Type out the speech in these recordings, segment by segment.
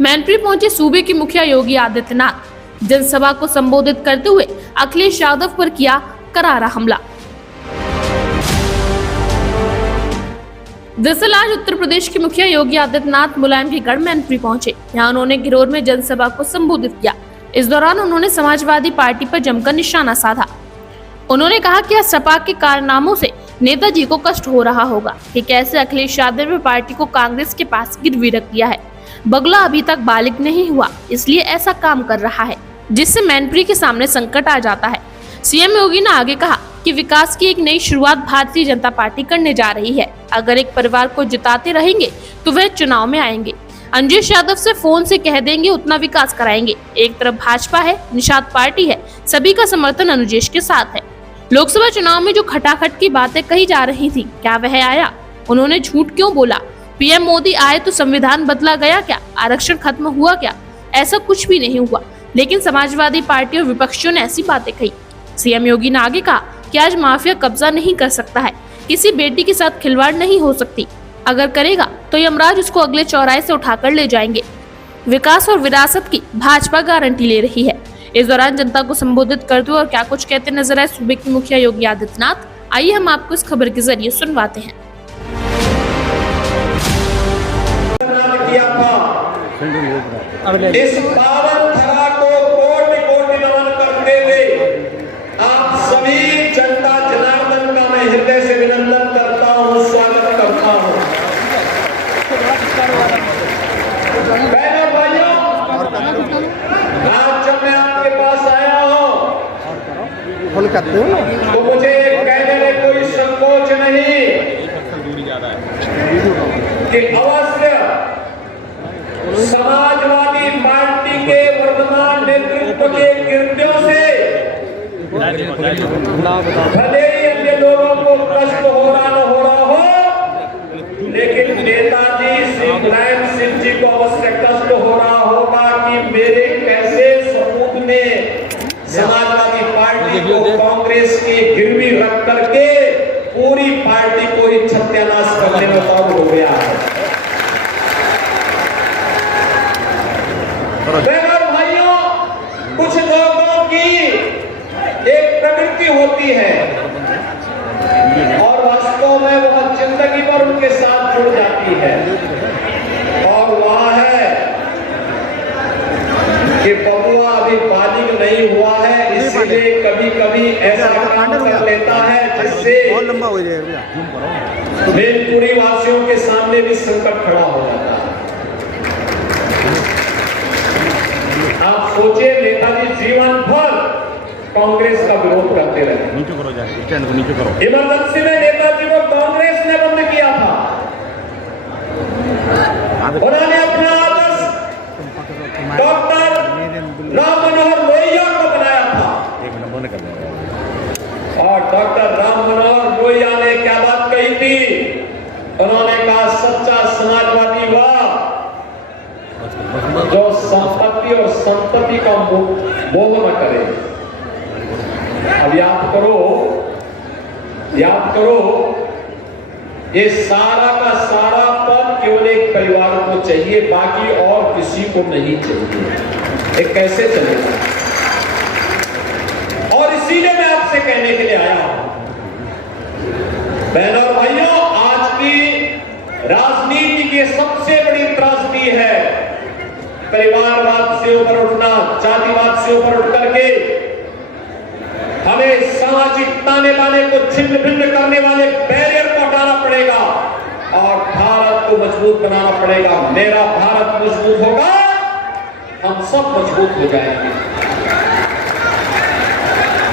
मैनपुरी पहुंचे सूबे के मुखिया योगी आदित्यनाथ। जनसभा को संबोधित करते हुए अखिलेश यादव पर किया करारा हमला। दरअसल आज उत्तर प्रदेश के मुखिया योगी आदित्यनाथ मुलायम के गढ़ मैनपुरी पहुंचे। यहाँ उन्होंने गिरोर में जनसभा को संबोधित किया। इस दौरान उन्होंने समाजवादी पार्टी पर जमकर निशाना साधा। उन्होंने कहा कि सपा के कारनामों से नेताजी को कष्ट हो रहा होगा कि कैसे अखिलेश यादव ने पार्टी को कांग्रेस के पास गिरवी रख दिया है। बगला अभी तक बालिग नहीं हुआ, इसलिए ऐसा काम कर रहा है जिससे मैनपुरी के सामने संकट आ जाता है। सीएम योगी ने आगे कहा कि विकास की एक नई शुरुआत भारतीय जनता पार्टी करने जा रही है। अगर एक परिवार को जिताते रहेंगे तो वह चुनाव में आएंगे। अंजेश यादव से फोन से कह देंगे उतना विकास कराएंगे। एक तरफ भाजपा है, निषाद पार्टी है, सभी का समर्थन अनुजेश के साथ है। लोकसभा चुनाव में जो खटाखट की बातें कही जा रही थी, क्या वह आया? उन्होंने झूठ क्यों बोला? पीएम मोदी आए तो संविधान बदला गया क्या? आरक्षण खत्म हुआ क्या? ऐसा कुछ भी नहीं हुआ, लेकिन समाजवादी पार्टी और विपक्षियों ने ऐसी बातें कही। सीएम योगी ने आगे कहा कि आज माफिया कब्जा नहीं कर सकता है, किसी बेटी के साथ खिलवाड़ नहीं हो सकती। अगर करेगा तो यमराज उसको अगले चौराहे से उठाकर ले जाएंगे। विकास और विरासत की भाजपा गारंटी ले रही है। इस दौरान जनता को संबोधित करते हुए और क्या कुछ कहते नजर आए सूबे के मुखिया योगी आदित्यनाथ, आइए हम आपको इस खबर के जरिए सुनवाते हैं। इस पावन धरा को कोटि कोटि नमन करते हुए आप सभी जनता जनार्दन का मैं हृदय से अभिनंदन करता हूँ, स्वागत करता हूँ। बहनों भाइयों, आज जब मैं आपके पास आया हूँ तो मुझे कहने में कोई संकोच नहीं कि अवश्य समाजवादी पार्टी के वर्तमान नेतृत्व के कृत्यों से भले ही अन्य लोगों को कष्ट हो रहा हो, लेकिन नेताजी श्री मुलायम सिंह जी को अवश्य कष्ट हो रहा होगा कि मेरे कैसे सपूत ने समाजवादी पार्टी को कांग्रेस की गिरवी रख करके पूरी पार्टी को ही सत्यानाश करने में काबू हो गया है। भाइयों, कुछ लोगों की एक प्रवृत्ति होती है और वास्तव में वह जिंदगी भर उनके साथ जुड़ जाती है, और वह है कि बबुआ अभी बालिग नहीं हुआ है, इसलिए कभी कभी ऐसा काम कर लेता है जिससे मैनपुरी वासियों के सामने भी संकट खड़ा हो जाता है। आप सोचिए, नेताजी जीवन भर कांग्रेस का विरोध करते रहे। नीचे करो, जाके स्टैंड को नीचे करो। इमरजेंसी में नेताजी को कांग्रेस ने बंद किया था। उन्होंने अपना आदर्श डॉक्टर राम मनोहर लोहिया को बनाया था, और डॉक्टर राम मनोहर लोहिया ने क्या बात कही थी? उन्होंने कहा सच्चा समाजवादी वह जो संपत्ति और संतति का मोह न करे। अब याद करो, ये सारा का सारा पद केवल एक परिवार को चाहिए, बाकी और किसी को नहीं चाहिए। ये कैसे चलेगा? और इसीलिए मैं आपसे कहने के लिए आया हूं, बहनों और भाइयों, आज की राजनीति की सबसे बड़ी त्रासदी है परिवारवाद से ऊपर उठना, जातिवाद से ऊपर उठ करके हमें सामाजिक ताने बाने को छिन्न भिन्न करने वाले बैरियर को हटाना पड़ेगा और भारत को मजबूत बनाना पड़ेगा। मेरा भारत मजबूत होगा, हम सब मजबूत हो जाएंगे।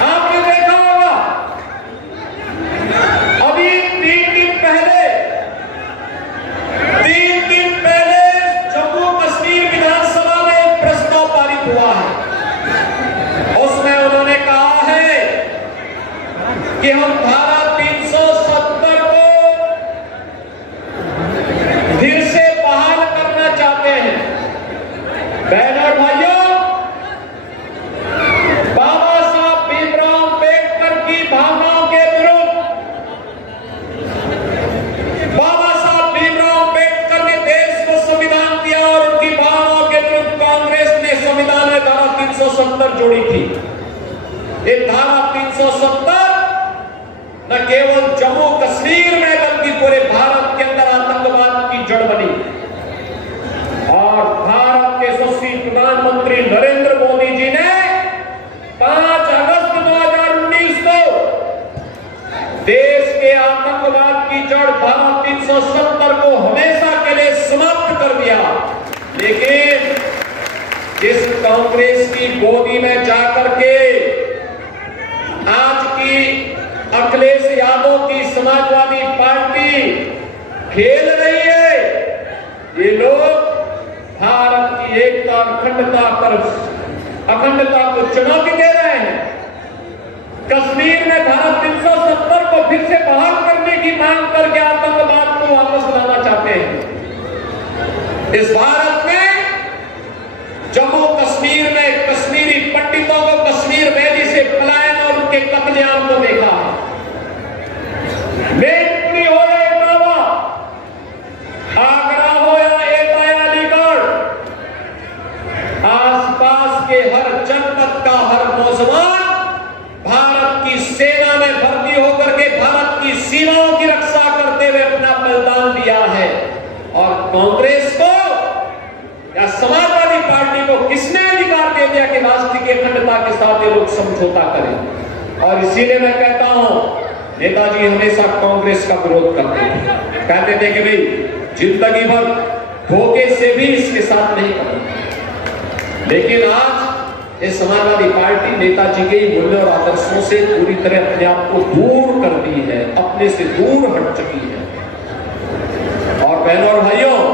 आपने देखा होगा, अभी 3 दिन पहले जम्मू कश्मीर विधानसभा में एक प्रस्ताव पारित हुआ है। उसमें उन्होंने कहा है कि हम धारा 370 को फिर से बहाल करना चाहते हैं। बहनों और भाइयों, जोड़ी थी। ये धारा 370 न केवल जम्मू कश्मीर में बल्कि पूरे भारत के अंदर आतंकवाद की जड़ बनी। और भारत के यशस्वी प्रधानमंत्री नरेंद्र मोदी जी ने 5 अगस्त 2019 को देश के आतंकवाद की जड़ धारा 370 को हमेशा के लिए समाप्त कर दिया। लेकिन इस कांग्रेस की गोदी में जाकर के आज की अखिलेश यादव की समाजवादी पार्टी खेल रही है। ये लोग भारत की एकता अखंडता को चुनौती दे रहे हैं। कश्मीर में धारा 370 को फिर से बहाल करने की मांग करके आतंकवाद को वापस लाना चाहते हैं। इस भारत में जम्मू कश्मीर में कश्मीरी पंडितों को कश्मीर वैली से पलायन और उनके कत्लेआम को देखा है। मेनपुरी हो या इटावा, आगरा हो या अलीगढ़, आसपास के हर जनपद का हर नौजवान भारत की सेना में भर्ती होकर के भारत की सीमाओं की रक्षा करते हुए अपना बलिदान दिया है। और कांग्रेस को या समाजवादी पार्टी को किसने अधिकार दे दिया कि राष्ट्र की अखंडता के साथ ये लोग समझौता करें? और इसीलिए मैं कहता हूं, नेताजी हमेशा कांग्रेस का विरोध करते थे, कहते थे कि भाई जिंदगी भर धोखे से भी इसके साथ नहीं करना। लेकिन आज ये समाजवादी पार्टी नेताजी के ही मूल्यों और आदर्शों से पूरी तरह अपने आप को दूर कर दी है, अपने से दूर हट चुकी है। और बहनों और भाइयों,